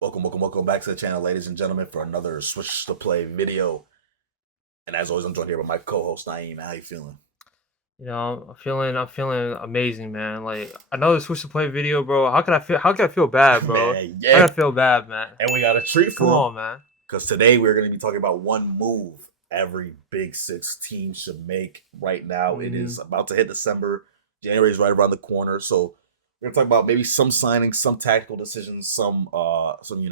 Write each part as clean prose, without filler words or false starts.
Welcome back to the channel, ladies and gentlemen, for another Switch to Play video. And as always, I'm joined here by my co-host Naeem. How you feeling? I'm feeling amazing, man. Like I know the switch to play video, bro. How can I feel bad, bro? Man, How yeah. can I feel bad, man? And we got a treat Come for him on, man. because today we're going to be talking about one move every Big Six team should make right now. It Mm, is about to hit December. January is right around the corner, so we're gonna talk about maybe some signings, some tactical decisions, some outside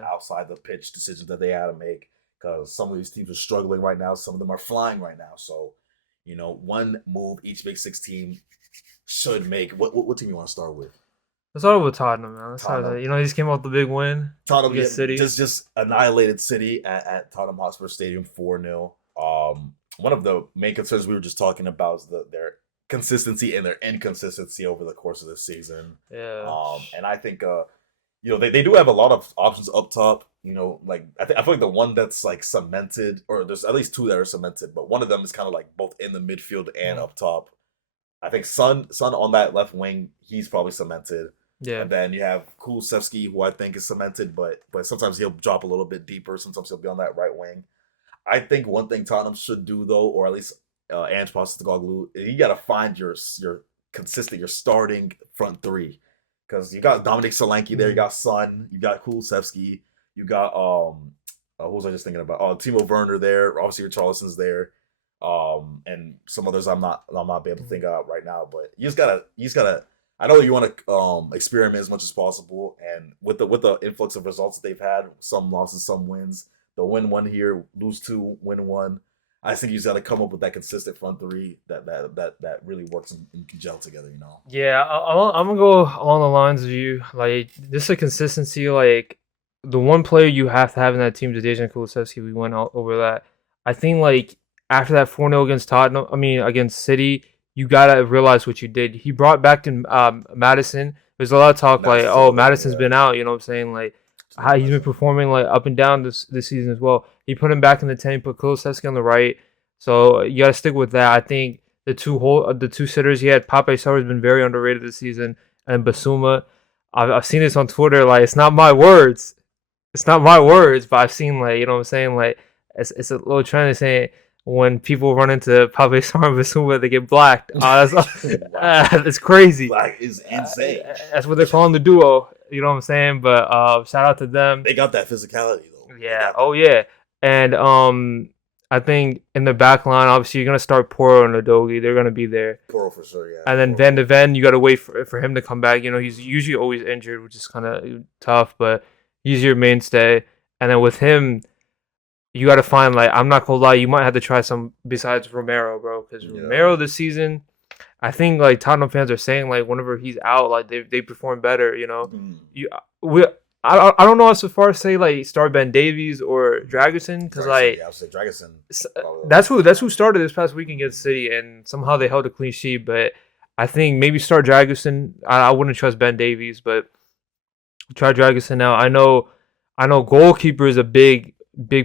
yeah, outside the pitch decisions that they had to make because some of these teams are struggling right now. Some of them are flying right now. So, one move each Big Six team should make. What team you want to start with? let's start with Tottenham, man. Let's start with Tottenham. that. He just came off the big win Tottenham, yeah, against City. just annihilated City at Tottenham Hotspur Stadium 4-0. One of the main concerns we were just talking about is their consistency and their inconsistency over the course of the season. Yeah, And I think they do have a lot of options up top. I feel like the one that's like cemented, or there's at least two that are cemented, but one of them is kind of like both in the midfield and mm, up top. I think Son on that left wing, he's probably cemented. yeah. And then you have Kulusevski, who I think is cemented, but sometimes he'll drop a little bit deeper. Sometimes he'll be on that right wing. I think one thing Tottenham should do though, or at least Ange Postecoglou, you got to find your consistent, your starting front three, because you got Dominic Solanke there, you Mm. got Son, you got Kulusevski, you got who was I just thinking about? Oh, Timo Werner there, obviously Richarlison's there, and some others I'm not be able to think Mm. of right now, but you just gotta. I know you want to experiment as much as possible, and with the influx of results that they've had, some losses, some wins. They'll win one here, lose two, win one. I think you just got to come up with that consistent front three that really works and can gel together. Yeah, I'm gonna go along the lines of you. Like, this is a consistency. Like, the one player you have to have in that team is Dejan Kulusevski. We went over that. I think, like, after that 4-0 against Tottenham, I mean, against City, you gotta realize what you did. He brought back in Madison. There's a lot of talk, like, Madison's oh, over there, Madison's yeah. been out, you know what I'm saying? Like, Just leave how he's been Madison. performing, like, up and down this season as well. He put him back in the 10, put Kulusevski on the right. So, you gotta stick with that. I think the two sitters he had. Pape Sarr has been very underrated this season, and Basuma. I've seen this on Twitter. Like, it's not my words. It's not my words, but I've seen, like, you know what I'm saying. Like, it's a little trend saying when people run into Pape Sarr and Basuma, they get blacked. Wow, That's crazy. Black is insane. That's what they're calling the duo. You know what I'm saying? But shout out to them. They got that physicality though. They Yeah. got Oh that. yeah. And I think in the back line, obviously you're gonna start Poro and Adogi. They're gonna be there. Poro for sure, yeah. And then Poro. Van de Ven, you gotta wait for him to come back. You know, he's usually always injured, which is kind of tough, but he's your mainstay. And then with him, you gotta find, like, I'm not gonna lie, you might have to try some besides Romero, bro, because Yeah. Romero this season, I think, like, Tottenham fans are saying, like, whenever he's out, like, they perform better. You know, Mm. you we. I don't know so far to say, like, start Ben Davies or Dragusin, because, Dragosin, like, yeah, I would say Dragosin. Probably that's who started this past week against City, and somehow they held a clean sheet. But I think maybe start Dragusin. I wouldn't trust Ben Davies, but try Dragusin now. I know goalkeeper is a big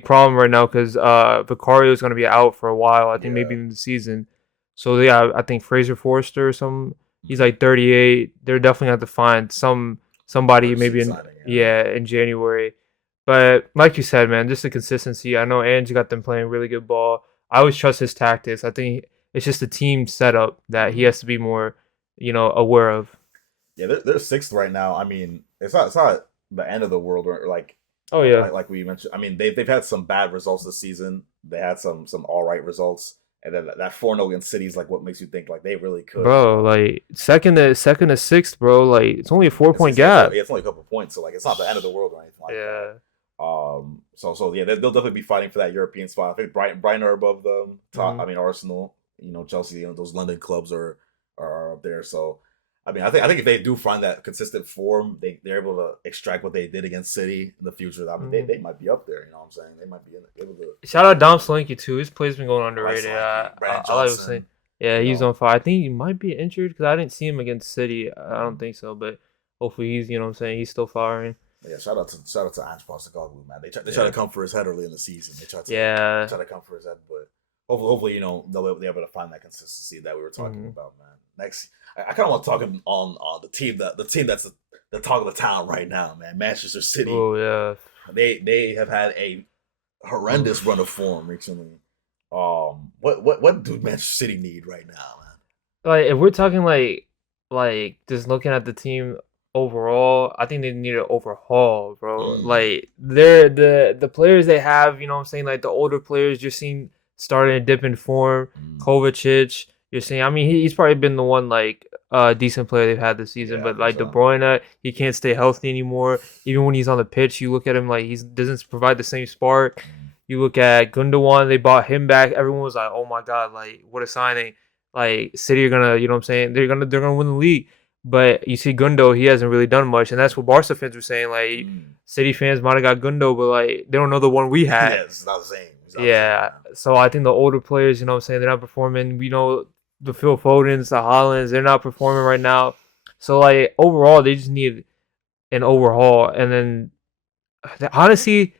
problem right now because Vicario is going to be out for a while. I think maybe yeah. in the season. So yeah, I think Fraser Forster or some. He's like 38. They're definitely have to find somebody maybe Emergency in, signing, yeah. yeah, in January. But like you said, man, just the consistency. I know Ange got them playing really good ball. I always trust his tactics. I think it's just the team setup that he Mm. has to be more, aware of. Yeah, they're sixth right now. I mean, it's not the end of the world, or like Oh like yeah, like, like we mentioned. I mean, they've had some bad results this season. They had some all right results, and then that 4-0 against City is like what makes you think like they really could. bro. Like second to sixth, bro. Like it's only a four It's, point it's, it's, gap. only, it's only a couple points, so like it's not the end of the world or anything like that. Yeah. So yeah, they'll definitely be fighting for that European spot. I think Brighton are above them. I Hmm. mean Arsenal, Chelsea, those London clubs are up there. So I mean, I think if they do find that consistent form, they're able to extract what they did against City in the future. I mean, they, Hmm. they might be up there. You know what I'm saying? They might be able to. Shout out Dom Slinky too. His play's been going Bryce underrated. Solanke, Brandon I like what saying. Johnson. Yeah, You he's know, on fire. I think he might be injured because I didn't see him against City. I don't mm, think so, but hopefully he's, you know what I'm saying, he's still firing. yeah. Shout out to Ange Postecoglou, man. They try to Yeah. come for his head early in the season. They Yeah. try to come for his head, but. hopefully, they'll be able to find that consistency that we were talking Mhm. about, man. Next, I kind of want to talk on the team that's the talk of the town right now, man. Manchester City. Oh yeah. They have had a horrendous run of form recently. What do Manchester City need right now, man? Like if we're talking just looking at the team overall, I think they need an overhaul, bro. Mm, Like they're the players they have, you know what I'm saying, like the older players you're seeing starting to dip in form. mm. Kovacic, you're seeing, I mean he's probably been the one like decent player they've had this season, Yeah, I but think like De so. Bruyne, he can't stay healthy anymore. Even when he's on the pitch, you look at him like he doesn't provide the same spark. Mm, You look at Gundogan, they bought him back. Everyone was like, "Oh my god, like what a signing!" Like City are gonna, you know what I'm saying? They're gonna win the league. But you see Gundo, he hasn't really done much, and that's what Barca fans were saying. Like mm. City fans might have got Gundo, but like they don't know the one we Yeah, had. it's not the same. It's not the same, Yeah. man. So I think the older players, you know what I'm saying, they're not performing. We know the Phil Fodens, the Hollands, they're not performing right now. So like overall, they just need an overhaul. And then honestly,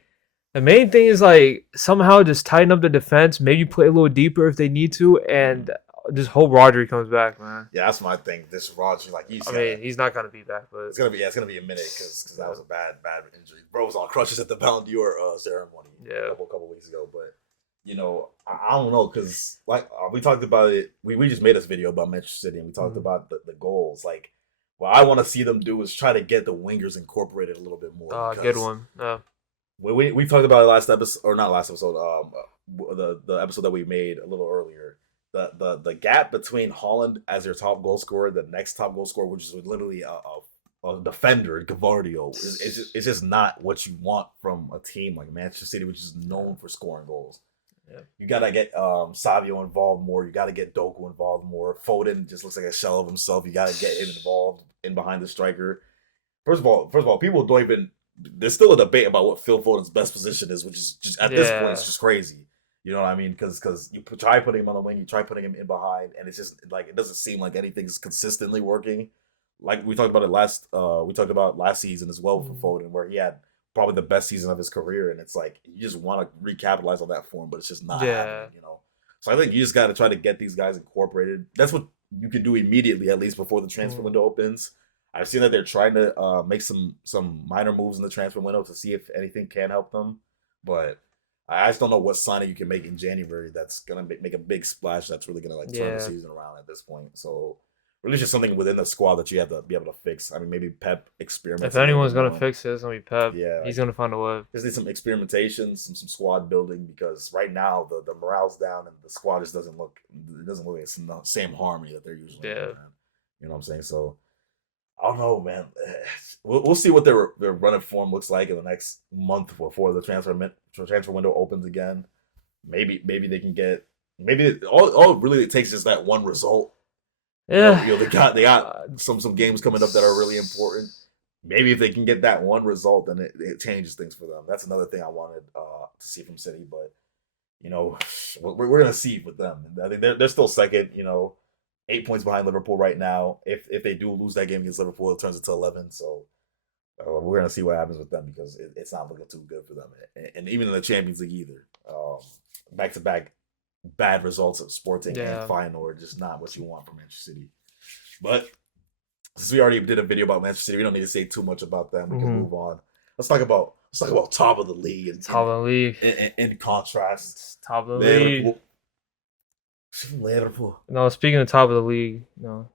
the main thing is like somehow just tighten up the defense, maybe play a little deeper if they need to, Mm. and just hope Rodri comes back, man. Yeah, that's my thing. This Roger, like I mean, he's not gonna be back, but it's gonna be a minute because that yeah, was a bad injury. Bro was on crutches at the Ballon d'Or ceremony a yeah. couple weeks ago, but I don't know because like we talked about it. We just made this video about Manchester City and we talked Mm. about the goals. Like what I want to see them do is try to get the wingers incorporated a little bit more Good because one. we talked about it last episode or not last episode. The episode that we made a little earlier. The gap between Holland as your top goal scorer, the next top goal scorer, which is literally a defender, Gavardio, it's just not what you want from a team like Manchester City, which is known for scoring goals. Yeah. You gotta get Savio involved more. You gotta get Doku involved more. Foden just looks like a shell of himself. You gotta get him involved in behind the striker. First of all, people don't even. There's still a debate about what Phil Foden's best position is, which is just at this point Yeah. it's just crazy. You know what I mean? Because try putting him on the wing, you try putting him in behind, and it's just like it doesn't seem like anything's consistently working. Like we talked about it we talked about last season as well for Mm. Foden, where he had probably the best season of his career, and it's like you just want to recapitalize on that form, but it's just not Yeah. happening. So I think you just got to try to get these guys incorporated. That's what you can do immediately, at least before the transfer Mm. window opens. I've seen that they're trying to make some minor moves in the transfer window to see if anything can help them, but I just don't know what signing you can make in January that's gonna make a big splash. That's really gonna like turn the Yeah. season around at this point. So really, just something within the squad that you have to be able to fix. I mean, maybe Pep If experiments a little anyone's bit gonna more. fix it, it's gonna be Pep. Yeah, He's like gonna find a way. just need some experimentation, some squad building because right now the morale's down and the squad just doesn't look like it's in the same harmony that they're usually in, Yeah. man. You know what I'm saying? So I don't know, man. We'll see what their run of form looks like in the next month before the transfer window opens again. Maybe they can get all really it takes is that one result. Yeah. They got some games coming up that are really important. Maybe if they can get that one result, then it changes things for them. That's another thing I wanted to see from City, but you know, we're gonna see with them. I think they're still second. 8 points behind Liverpool right now. If they do lose that game against Liverpool, it turns into 11. So we're gonna see what happens with them because it's not looking too good for them, and even in the Champions League either. Back to back bad results of Sporting and Yeah. Feyenoord, just not what you want from Manchester City. But since we already did a video about Manchester City, we don't need to say too much about them. We can Mm-hmm. move on. Let's talk about top of the league and Top of the league. in contrast. Top of the league. Liverpool. Liverpool. No, speaking of top of the league, no.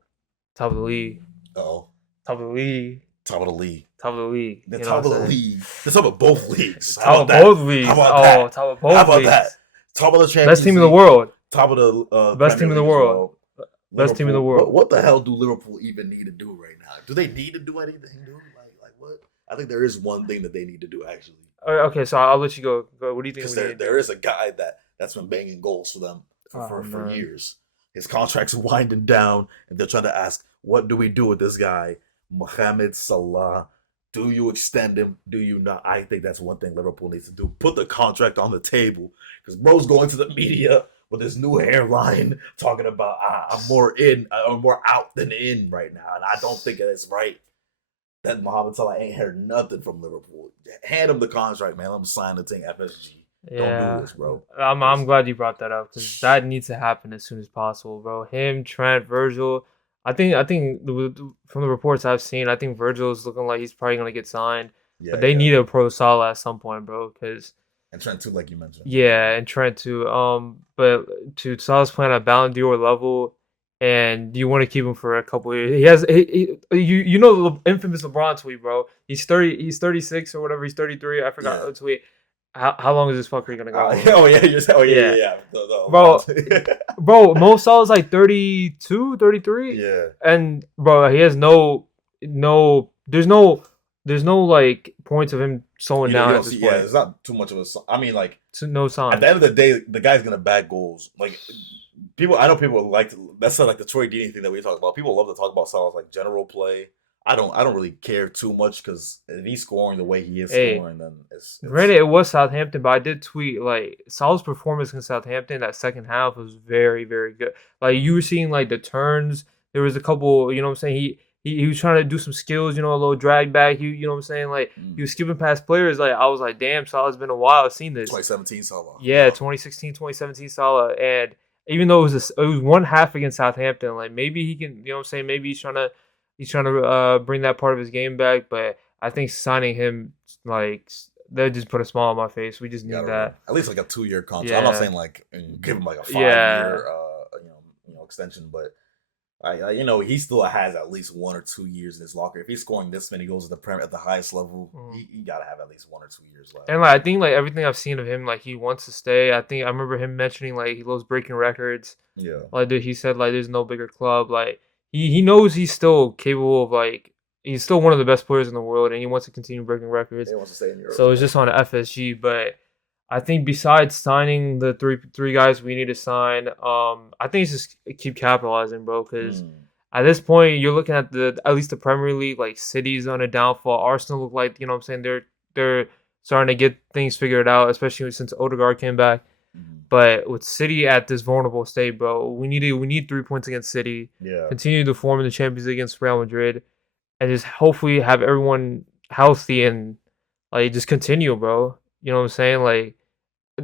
Top of the league. Oh, Top of the league. top of the league. Top of the league. The You know top of what the I'm saying? league. The top of both leagues. How Top about of that? both leagues. How about that? Oh, top of both How about leagues. that? Top of the Champions Best team in the League, world. top of the Best team Premier in the League as world. well. Best team in the Liverpool. world. What the hell do Liverpool even need to do right now? Do they need to do anything, dude? Like what? I think there is one thing that they need to do actually, Okay, so I'll let you go. What do you think because we need to there do? is a guy that's been banging goals for them for Man. years. His contract's winding down, and they're trying to ask, what do we do with this guy, Mohammad Salah? Do you extend him? Do you not? I think that's one thing Liverpool needs to do. Put the contract on the table, because bro's going to the media with his new hairline, talking about I'm more out than in right now, and I don't think it's right that Mohamed Salah ain't heard nothing from Liverpool. Hand him the contract, man. Let him sign the thing, FSG. Don't do Yeah, this, bro. I'm glad you brought that up because that needs to happen as soon as possible, bro. Him, Trent, Virgil. I think from the reports I've seen, I think Virgil is looking like he's probably gonna get signed, but Yeah, they yeah. need a pro Salah at some point, bro. Because And Trent too, like you mentioned. yeah, and Trent too. But to Salah's playing at Ballon d'Or level, and you want to keep him for a couple years. You know the infamous LeBron tweet, bro. He's 36 or whatever. He's 33. I forgot Yeah. the tweet. How long is this fucker gonna go? Oh yeah, Yeah, yeah. bro, The Mo Salah's like 32, 33, yeah. and bro, he has no. There's no like points of him slowing You down don't at this see. Yeah, point. it's not too much of a. I mean, like No at the signs. end of the day, the guy's gonna bag goals. Like people, I know people like to, that's not like the Troy Deeney thing that we talk about. People love to talk about Salah's like general play. I don't really care too much because if he's scoring the way he is Hey, scoring, then it's granted, it was Southampton, but I did tweet like Salah's performance in Southampton that second half was very, very good. Like you were seeing like the turns. There was a couple, you know what I'm saying. He was trying to do some skills, you know, a little drag back. You know what I'm saying. Like he mm, was skipping past players. Like I was like, damn, Salah's been a while. I've seen this. 2017 Salah. Yeah, Yeah, 2016, 2017 Salah, and even though it was one half against Southampton, like maybe he can, you know what I'm saying. Maybe he's trying to bring that part of his game back. But I think signing him like that just put a smile on my face. We just you need gotta that. at least like a 2 year contract. I'm not Yeah, saying like give him like a yeah. 5 year extension, but he still has at least 1 or 2 years in his locker. If he's scoring this many goals at the Prem at the highest level, Mm. he gotta have at least 1 or 2 years left. And like I think like everything I've seen of him, like he wants to stay. I think I remember him mentioning like he loves breaking records. Yeah, Like he said, like there's no bigger club. Like he knows he's still capable of like he's still one of the best players in the world, and he wants to continue breaking records. he wants to stay in Europe. So it's just on FSG. But I think besides signing the three guys we need to sign, I think it's just keep capitalizing, bro. Because Mm, at this point, you're looking at the at least the Premier League, like City's on a downfall. Arsenal look like, you know what I'm saying, they're starting to get things figured out, especially since Odegaard came back. mm, But with City at this vulnerable state, bro, we need 3 points against City. yeah, Continue to form in the Champions League against Real Madrid, and just hopefully have everyone healthy and like just continue, bro. You know what I'm saying? Like,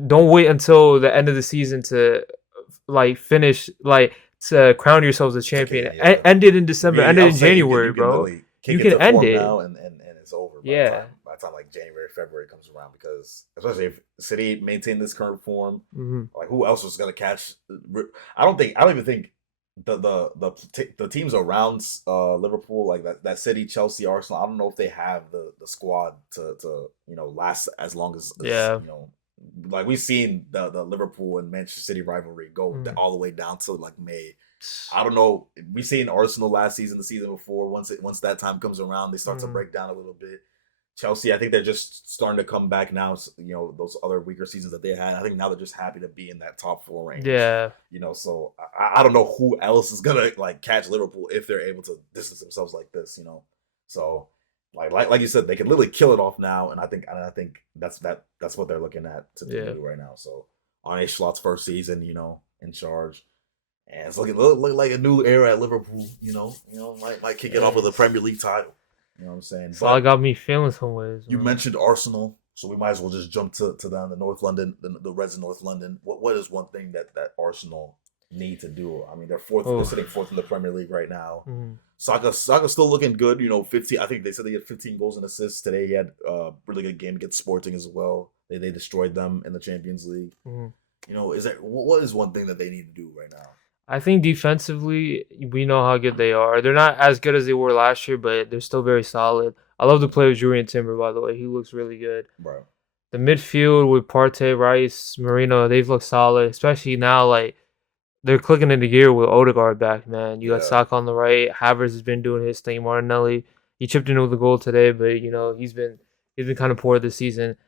don't wait until the end of the season to like finish like to crown yourselves a champion. yeah. End it in December. End I it would in say January, you can bro. literally You kick can into end form it. now, and it's over Yeah. by the time like January, February comes around. Because especially if City maintain this current form, Hmm. like who else was gonna catch? I don't even think the teams around Liverpool, like that City, Chelsea, Arsenal. I don't know if they have the squad to last as long as Yeah. like we've seen the Liverpool and Manchester City rivalry go Mm. all the way down to like May. I don't know. We've seen Arsenal last season, the season before. Once that time comes around, they start to Mm. break down a little bit. Chelsea, I think they're just starting to come back now. Those other weaker seasons that they had. I think now they're just happy to be in that top four range. Yeah. So I don't know who else is gonna like catch Liverpool if they're able to distance themselves like this. So like you said, they can literally kill it off now, and I think that's what they're looking at to Yeah. do right now. So Arne Slot's first season, in charge. And it's look like a new era at Liverpool. Might kick it off with a Premier League title. You know what I'm saying? So I But got me feeling some ways. you Man. mentioned Arsenal, so we might as well just jump to them, the North London, the Reds in North London. What is one thing that Arsenal need to do? I mean, they're fourth. They're Oh. sitting fourth in the Premier League right now. Mm. Saka's still looking good. 15. I think they said they had 15 goals and assists today. He had a really good game against Sporting as well. They destroyed them in the Champions League. Mm. What is one thing that they need to do right now? I think defensively, we know how good they are. They're not as good as they were last year, but they're still very solid. I love the play with Julian Timber, by the way. He looks really good. Bro. The midfield with Partey, Rice, Marino, they've looked solid, especially now, like, they're clicking into gear with Odegaard back, man. You got Yeah. Saka on the right. Havertz has been doing his thing. Martinelli, he chipped in with the goal today, but, he's been kind of poor this season.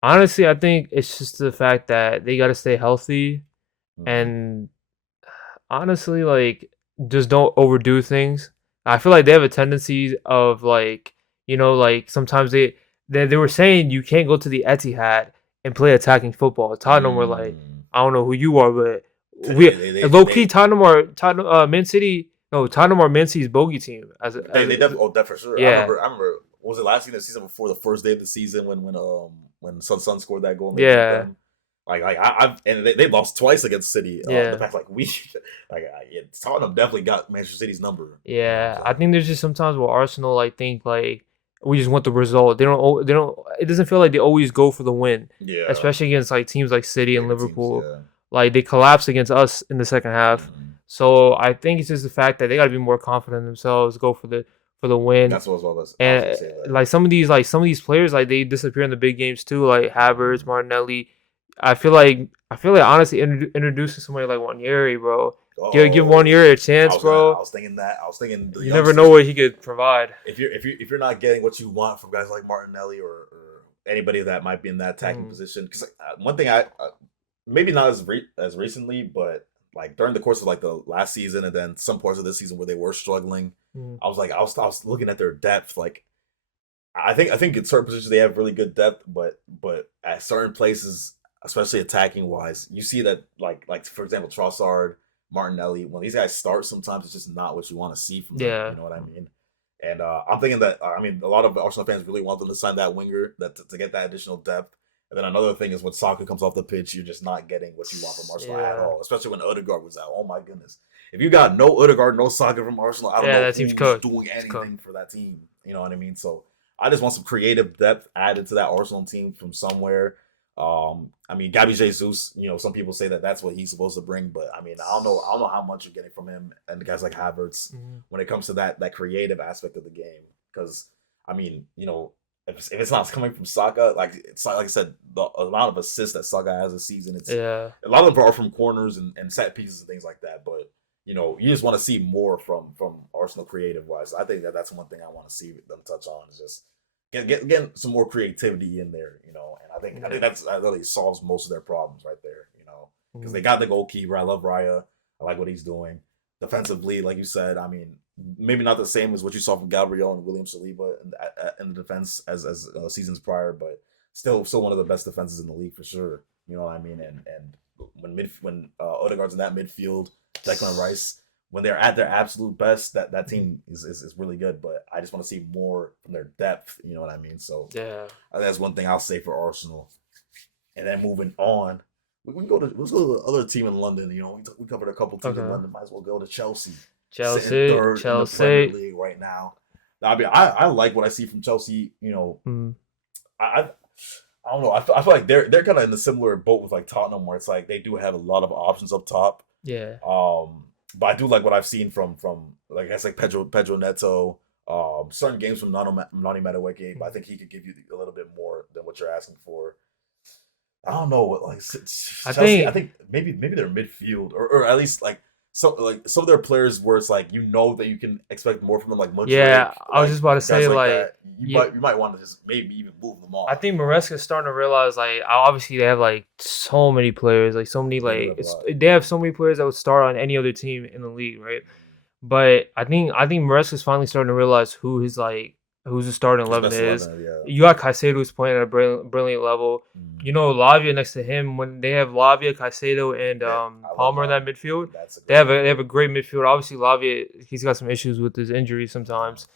Honestly, I think it's just the fact that they got to stay healthy Mhm. and honestly, like, just don't overdo things. I feel like they have a tendency of like sometimes they were saying you can't go to the Etihad and play attacking football. Tottenham were like, Mm. I don't know who you are, but we They low key Tottenham Man City. No, Tottenham are Man City's bogey team. they definitely for sure. Yeah. I remember. Was it last season, the season before, the first day of the season when Sun scored that goal? And they beat Yeah. them? I've and they lost twice against City in the Yeah. past like week. Yeah, Tottenham definitely got Manchester City's number. You know what I'm Yeah, I saying? think there's just sometimes where Arsenal, I think like we just want the result. They don't. It doesn't feel like they always go for the win, Yeah, especially against like teams like City and bigger teams. Liverpool. Yeah. Like they collapse against us in the second half. Mhm. So I think it's just the fact that they got to be more confident in themselves, go for the win. That's what I was gonna And say that. some of these players like they disappear in the big games too, like Havertz, Mhm. Martinelli. I feel like honestly introducing somebody like Wanyeri, bro. Give Oh, Wanyeri a chance, I bro. was thinking that. I was thinking the You never know youngsters. what he could provide. If you're not getting what you want from guys like Martinelli or anybody that might be in that attacking Mm, position, because one thing maybe not as recently, but like during the course of like the last season and then some parts of this season where they were struggling, mm, I was looking at their depth. Like I think in certain positions they have really good depth, but at certain places, especially attacking wise, you see that like for example Trossard, Martinelli, when these guys start, sometimes it's just not what you want to see from them. You yeah. know what I mean? And I'm thinking that I mean a lot of Arsenal fans really want them to sign that winger that to get that additional depth. And then another thing is when Saka comes off the pitch, you're just not getting what you want from Arsenal at Yeah. all. Especially when Odegaard was out. Oh my goodness! If you got no Odegaard, no Saka from Arsenal, I don't Yeah, know that team's who's cooked. doing It's cooked. anything for that team. You know what I mean? So I just want some creative depth added to that Arsenal team from somewhere. I mean, Gabby Jesus. You know, some people say that that's what he's supposed to bring, but I mean, I don't know how much you're getting from him and guys like Havertz Mhm. when it comes to that creative aspect of the game. Because I mean, you know, if it's not coming from Saka, like it's like I said, the amount of assists that Saka has this season, it's Yeah. a lot of them are from corners and set pieces and things like that. But you know, you just want to see more from Arsenal creative wise. I think that that's one thing I want to see them touch on is just get some more creativity in there. You know, and I think Yeah. that really solves most of their problems right there. You know, because Mhm. they got the goalkeeper. I love Raya. I like what he's doing defensively. Like you said, I mean, maybe not the same as what you saw from Gabriel and William Saliba in the defense as seasons prior, but still one of the best defenses in the league for sure. You know what I mean? And when Odegaard's in that midfield, Declan Rice, when they're at their absolute best, that Mhm. team is really good. But I just want to see more from their depth. You know what I mean? So Yeah. that's one thing I'll say for Arsenal. And then moving on, we can go to let's go to the other team in London. You know, we covered a couple teams in Okay. London. Might as well go to Chelsea, sitting Chelsea. third in the Premier Chelsea. League right now. I mean, I like what I see from Chelsea. You know, Mm, I I don't know. I feel like they're kind of in a similar boat with like Tottenham, where it's like they do have a lot of options up top. yeah. But I do like what I've seen from like I guess like Pedro Neto. Certain games from Nani Madueke, but I Mm. think he could give you a little bit more than what you're asking for. I don't know what like I Chelsea. I think. think maybe they're midfield or at least like some of their players where it's like you know that you can expect more from them, like Yeah. Mudrick, I was just about to guys say like like. that. Yeah. You might want to just maybe even move them I on. think Maresca's starting to realize like obviously they have like so many players, like so many They do like have a lot. they have so many players that would start on any other team in the league, right? But I think Maresca's finally starting to realize who's the starting His 11 best is. 11, yeah. You got Caicedo who's playing at a brilliant level. Mm. You know Lavia next to him when they have Lavia, Caicedo, and Yeah, I love Palmer in that Lavia. midfield. That's a great They have midfield. a great midfield. Obviously Lavia he's got some issues with his injuries sometimes.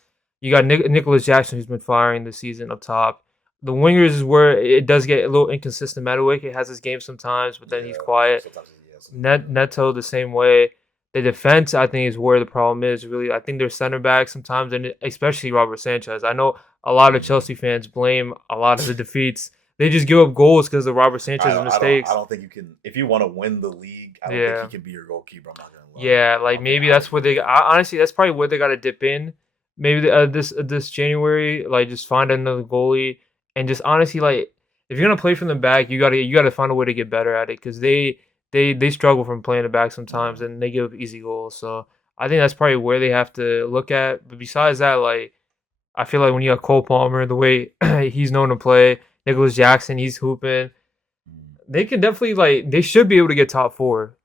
You got Nicholas Jackson who's been firing this season up top. The wingers is where it does get a little inconsistent. Madueke has his game sometimes, but then he's Yeah, quiet. sometimes he has something like that. Neto the same way. The defense, I think, is where the problem is. Really, I think their center back sometimes, and especially Robert Sanchez. I know a lot of Mm. Chelsea fans blame a lot of the defeats. They just give up goals because of Robert Sanchez's I mistakes. don't think you can if you want to win the league. I don't think he Yeah, can be your goalkeeper. I'm not gonna lie. yeah. Like maybe I don't that's think where he they. can. Honestly, that's probably where they got to dip in. Maybe this January, like just find another goalie and just honestly like if you're gonna play from the back, you gotta find a way to get better at it because they struggle from playing the back sometimes Mm. and they give up easy goals. So I think that's probably where they have to look at. But besides that, like I feel like when you got Cole Palmer, the way he's known to play, Nicholas Jackson, he's hooping. Mm. They can definitely like they should be able to get top four.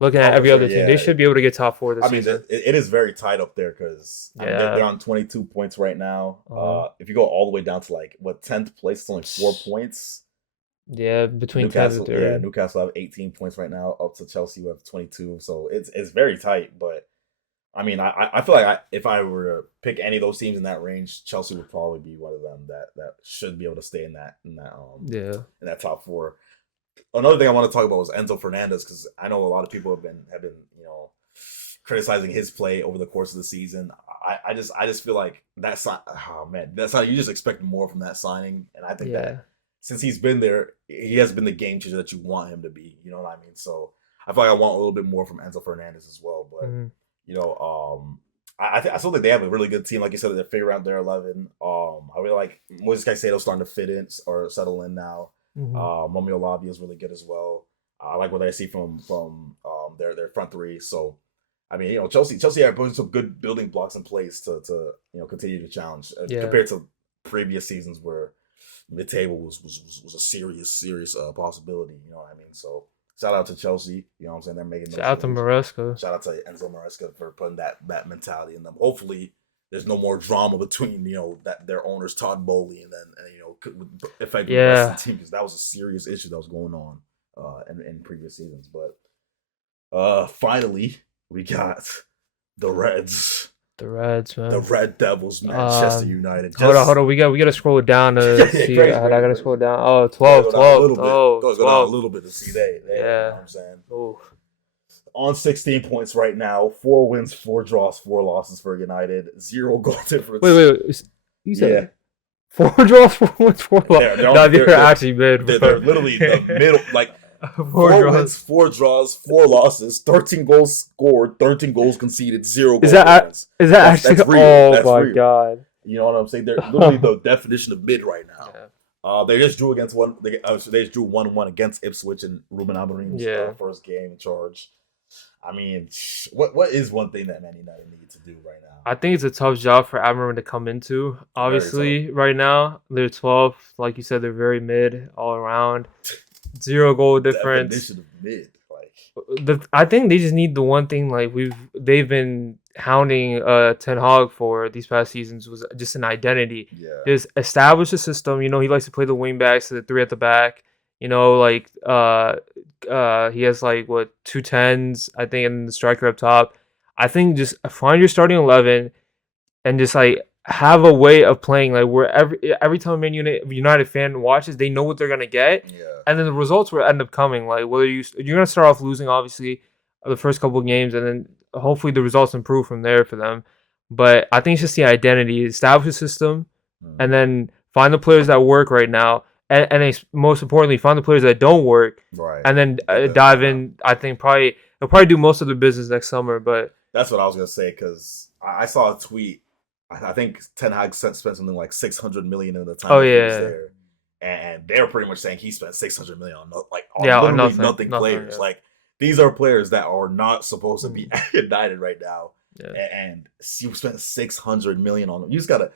Looking at Oh, for every sure. other team, they Yeah. should be able to get top four this I mean, season. it is very tight up there because I mean they're Yeah. on 22 points right now. Uh, If you go all the way down to like what 10th place, it's only 4 points. yeah, between 10th and Yeah, 3rd. Newcastle have 18 points right now, up to Chelsea who have 22. So it's very tight. But I mean, I feel like if I were to pick any of those teams in that range, Chelsea would probably be one of them that should be able to stay in that Yeah. in that top four. Another thing I want to talk about was Enzo Fernandez because I know a lot of people have been criticizing his play over the course of the season. I just feel like that's not, oh man, that's not, you just expect more from that signing, and I think that Yeah. since he's been there, he has been the game changer that you want him to be. You know what I mean? So I feel like I want a little bit more from Enzo Fernandez as well. But Hmm. I still think they have a really good team. Like you said, they're figuring out their 11. I really like Moises Caicedo starting to fit in or settle in now. Hmm. Romeo Lavia is really good as well. I like what I see from their front three. So I mean, Chelsea are putting some good building blocks in place to continue to challenge Yeah. compared to previous seasons where mid table was a serious possibility. You know what I mean? So shout out to Chelsea. You know what I'm saying? They're making Shout those out to moves. Maresca. Shout out to Enzo Maresca for putting that mentality in them. Hopefully, there's no more drama between that their owners Todd Bowley and could affect the rest of Yeah. the team because that was a serious issue that was going on in previous seasons. But finally, we got the Reds, The Reds, the man. Red Devils, Manchester United. Hold Just on. We gotta scroll it down to yeah, see. crazy, I crazy, gotta scroll crazy. down. Oh, You gotta 12, go down a 12. little bit. Oh, Gotta go down a 12. little bit to see they you know Yeah. what I'm saying? Oh. On 16 points right now, 4 wins, 4 draws, 4 losses for United, 0 goal difference. Wait. You Yeah, said 4 draws, 4 wins, 4 losses. they're on No, they're actually mid, they're bro. literally the middle, like Four 4 wins, draws. 4 draws, 4 losses, 13 goals scored, 13 goals conceded, zero Is goal that difference. is that That's actually? real. Oh That's my real. god. You know what I'm saying? They're literally the definition of mid right now. Yeah. They just drew against one. They just drew 1-1 against Ipswich in Ruben Amorim's Yeah. first game in charge. I mean, what is one thing that Man United need to do right now? I think it's a tough job for Admiral to come into. Very tough. Obviously, right now they're 12th. Like you said, they're very mid all around. 0 goal difference. Definition of mid, like I think they just need the one thing like they've been hounding Ten Hag for these past seasons was just an identity. yeah, Just establish a system. He likes to play the wing backs to the three at the back. Like he has like what 2 10s I think, and the striker up top. I think just find your starting 11 and just like have a way of playing like where every time a United fan watches, they know what they're gonna get, yeah. and then the results will end up coming. Like whether you're gonna start off losing, obviously, the first couple of games, and then hopefully the results improve from there for them. But I think it's just the identity, establish a system, and Mm, then find the players that work right now, and most importantly, find the players that don't work, right. and then Get that dive done. in. I think probably they'll probably do most of the business next summer, but That's what I was gonna say because I saw a tweet. I think Ten Hag spent something like 600 million in the time oh that he was yeah, there, and they're pretty much saying he spent 600 million on on yeah, literally nothing, players. yeah. Like these are players that are not supposed to be Mm. United right now, Yeah. and you spent 600 million on them. You just gotta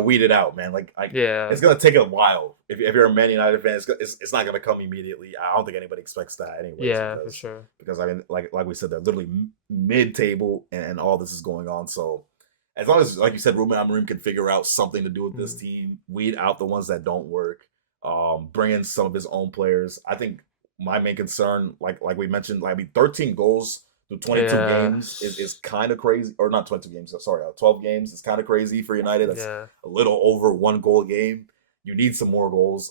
weed it out, man. Like Yeah. it's gonna take a while. If you're a Man United fan, it's not gonna come immediately. I don't think anybody expects that anyway. Yeah, for sure. Because I mean, like we said, they're literally mid table, and all this is going on. So as long as, like you said, Ruben Amorim can figure out something to do with this Mm. team, weed out the ones that don't work, bring in some of his own players. I think my main concern, like we mentioned, like I mean, 13 goals through 22 Yeah. games is kind of crazy, or not 22 games. Sorry, 12 games is kind of crazy for United. That's Yeah. a little over 1 goal a game. You need some more goals.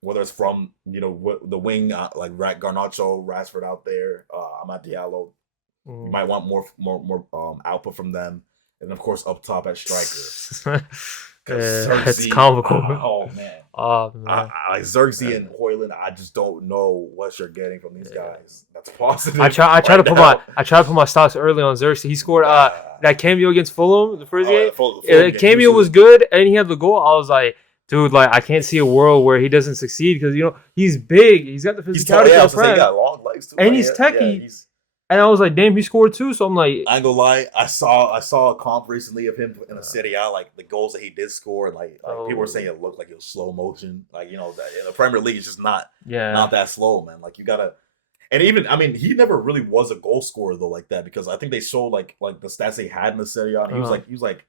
Whether it's from the wing, like Garnacho, Rashford out there, Amad Diallo. You Mm. might want more output from them, and of course up top at striker. Yeah, it's Xerxes, comical. oh man, Oh man. Xerxes and Hoyland, I just don't know what you're getting from these Yeah. guys. That's positive. I try to right put now. my stocks early on Xerxes. He scored that cameo against Fulham the first game. The full The game. cameo was good, and he had the goal. I was like, dude, like I can't see a world where he doesn't succeed because he's big. He's got the He's tall. physicality Yeah, I to was gonna say, he press, got long legs too. and Like, he's techie. he's. And I was like, damn, he scored too. So I'm like, I ain't gonna lie. I saw a comp recently of him in the Serie A, like the goals that he did score, and like people were saying it looked like it was slow motion. Like that in the Premier League, it's just not that slow, man. Like you gotta. And even, I mean, he never really was a goal scorer though, like that, because I think they showed like the stats they had in the Serie A. And he was like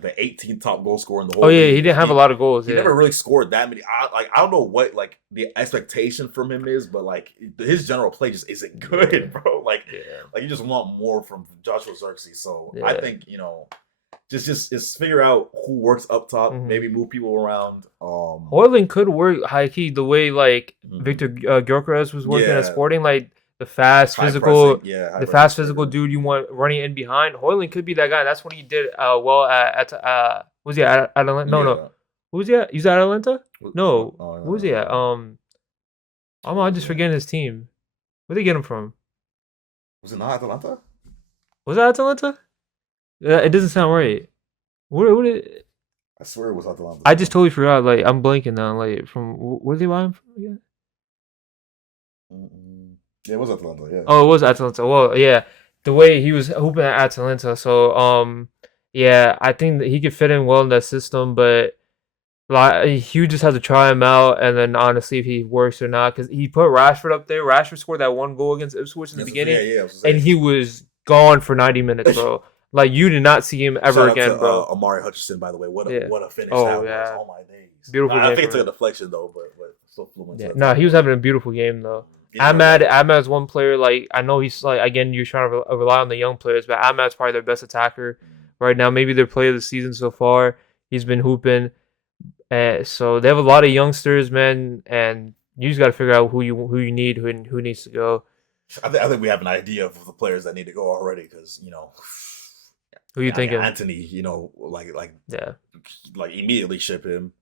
the 18th top goal scorer in the whole. Oh yeah, league. he didn't have a lot of goals. He never really scored that many. I don't know what like the expectation from him is, but like his general play just isn't good, bro. Like you just want more from Joshua Xerxes. So I think Just figure out who works up top. Hmm. Maybe move people around. Hoyland could work high key the way like Mhm. Victor Gyökeres was working at Yeah, Sporting, like the fast high pressing. physical, Yeah, high the pressing fast physical striker. dude you want running in behind. Hoyland could be that guy. That's what he did well was he at Atlanta? No, no. Yeah. Who was he at? He was at Atlanta? I don't, No. Who was he at? I'm was just it? forgetting his team. Where they get him from? Was it not Atalanta? Was that Atlanta? It doesn't sound right. What did I swear it was Atalanta, I just bro. totally forgot. Like I'm blanking now. Like from where did they buy him from again? Mm-mm. Yeah, it was Atalanta. Yeah. Oh, it was Atalanta. Well, yeah, the way he was hooping at Atalanta. So, yeah, I think that he could fit in well in that system, but like Hugh just has to try him out, and then honestly, if he works or not, because he put Rashford up there. Rashford scored that one goal against Ipswich in the Yeah, beginning, yeah. I was and saying. he was gone for 90 minutes, bro. Like you did not see him ever Shout out to again, bro. Amari Hutchinson, by the way. Yeah. What a finish Oh that was! yeah, Oh my days. beautiful I game think it from took a him. deflection though, but still flew into Yeah, the no, top he was bar. having a beautiful game though. He deserved that. Ahmad's one player. Like I know he's like again, you're trying to rely on the young players, but Ahmad's probably their best attacker right now. Maybe their player of the season so far. He's been hooping, so they have a lot of youngsters, man, and you just got to figure out who you need, who needs to go. I think we have an idea of the players that need to go already because Who you I mean thinking? Anthony, Yeah, like immediately ship him.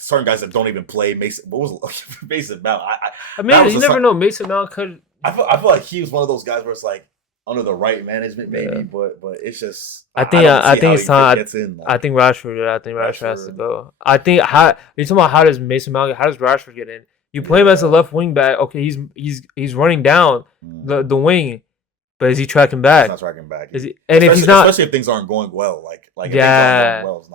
Certain guys that don't even play. Mason, what was Mason Mount? I That mean, was you a never know. Mason Mount could. I feel like he was one of those guys where it's like under the right management maybe, Yeah. but it's just I I don't I see think how it's he fit, time. gets in I like think Rashford. I think Rashford has to Rashford. go. I think how you talking about how does Mason Mount? How does Rashford get in? You play him as a Yeah. left wing back. Okay, he's running down Mhm. the wing, but is he tracking He's back? not tracking back. Is he? And if he's not, Especially if things aren't going well. Like if things aren't going yeah. well,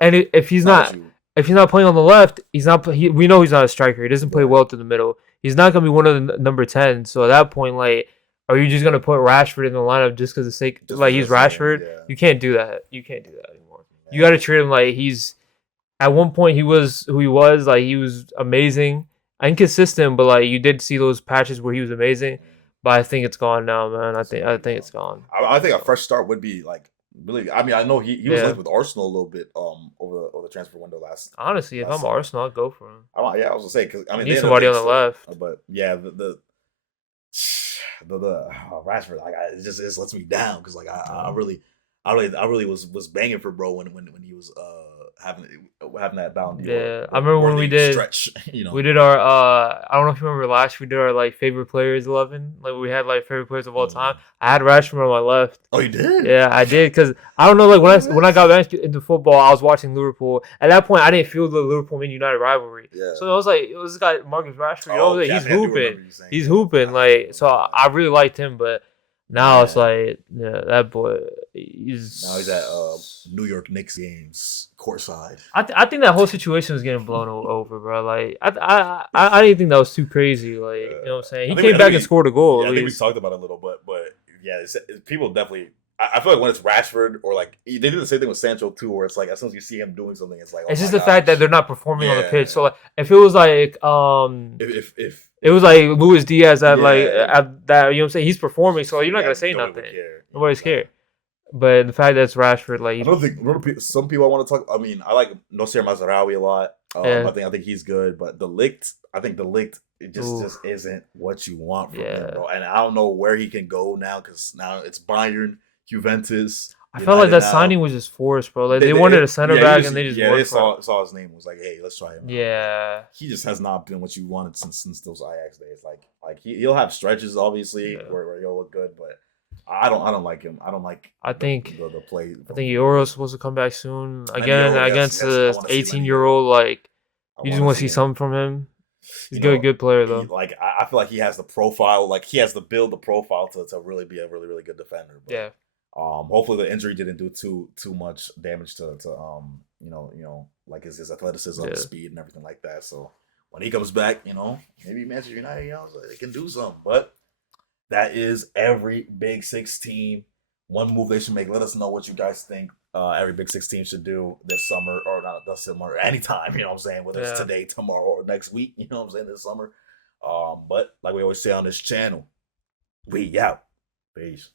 And it's not what you. if he's not playing on the left, he's not. We know he's not a striker. He doesn't play Right. well through the middle. He's not gonna be one of the number 10. So at that point, like, are you just gonna put Rashford in the lineup just because the sake, Just like for he's the second, Rashford? yeah. You can't do that. You can't do that anymore. You got to Man. treat him like he's. At one point, he was who he was. Like he was amazing, inconsistent, but like you did see those patches where he was amazing. But I think it's gone now, man. I think it's gone. I think a fresh start would be like really. I mean, I know he was Yeah. linked with Arsenal a little bit over the transfer window Honestly, if last I'm summer. Arsenal, I'd go for him. Yeah, I was gonna say because I mean Need they ended up somebody getting on the left. but yeah Rashford like it just lets me down because like I really was banging for bro when he was having that Ballon d'Or Yeah, I remember when worthy stretch we did our I don't know if you remember last we did our like favorite players 11. Like we had like favorite players of all time. Mm. I had Rashford on my left. Oh, you did? Yeah, I did because I don't know. Like when I got back into football, I was watching Liverpool. At that point, I didn't feel the Liverpool Man United rivalry. Yeah. So I was like, it was this guy Marcus Rashford. You know, Oh, like, okay. he's I do hooping. remember you saying He's that. hooping. I do Like so, remember I really liked him, but now it's Man. like, yeah, that boy. He's Now he's at New York Knicks games courtside. I think that whole situation was getting blown over, bro. Like I didn't think that was too crazy. Like you know what I'm saying? He came back and scored a goal. Yeah, At I think we least. talked about it a little, but yeah, people definitely. I feel like when it's Rashford or like they did the same thing with Sancho too, where it's like as soon as you see him doing something, it's like It's oh just my the fact that gosh. they're not performing on the pitch. Yeah. So like, if it was like If it was like Luis Diaz at like Yeah. at that, you know what I'm saying? He's performing, so you're not yeah, gonna say nobody would nothing. care. Nobody's Nah. care. But the fact that it's Rashford, like I don't think some people I want to talk. I mean, I like Nosir Mazraoui a lot. Yeah. I think he's good, but I think the licked, it Oof. just isn't what you want from Yeah. him, bro. And I don't know where he can go now because now it's Bayern, Juventus. I felt like United that now. signing was just forced, bro. Like they wanted a center back and they just they went for saw his name was like, hey, let's try him. out. yeah. He just has not been what you wanted since those Ajax days. Like he'll have stretches obviously Yeah. where he'll look good, but I don't like him. I don't like. I think the play. I think Euro's supposed to come back soon And again Euro, yes, against yes, I the wanna see 18-year-old. Like I you just wanna want to see him. something from him. He's You know, good player he, though. like I feel like he has the profile, like he has the profile to really be a really good defender. But, Yeah. hopefully the injury didn't do too much damage to like his athleticism, Yeah. speed, and everything like that. So when he comes back, maybe Manchester United, they can do something. But that is every Big Six team. One move they should make. Let us know what you guys think. Every Big Six team should do this summer, or not this summer, anytime. You know what I'm saying? Whether it's Yeah. today, tomorrow, or next week. You know what I'm saying? This summer. But like we always say on this channel, we out. Peace.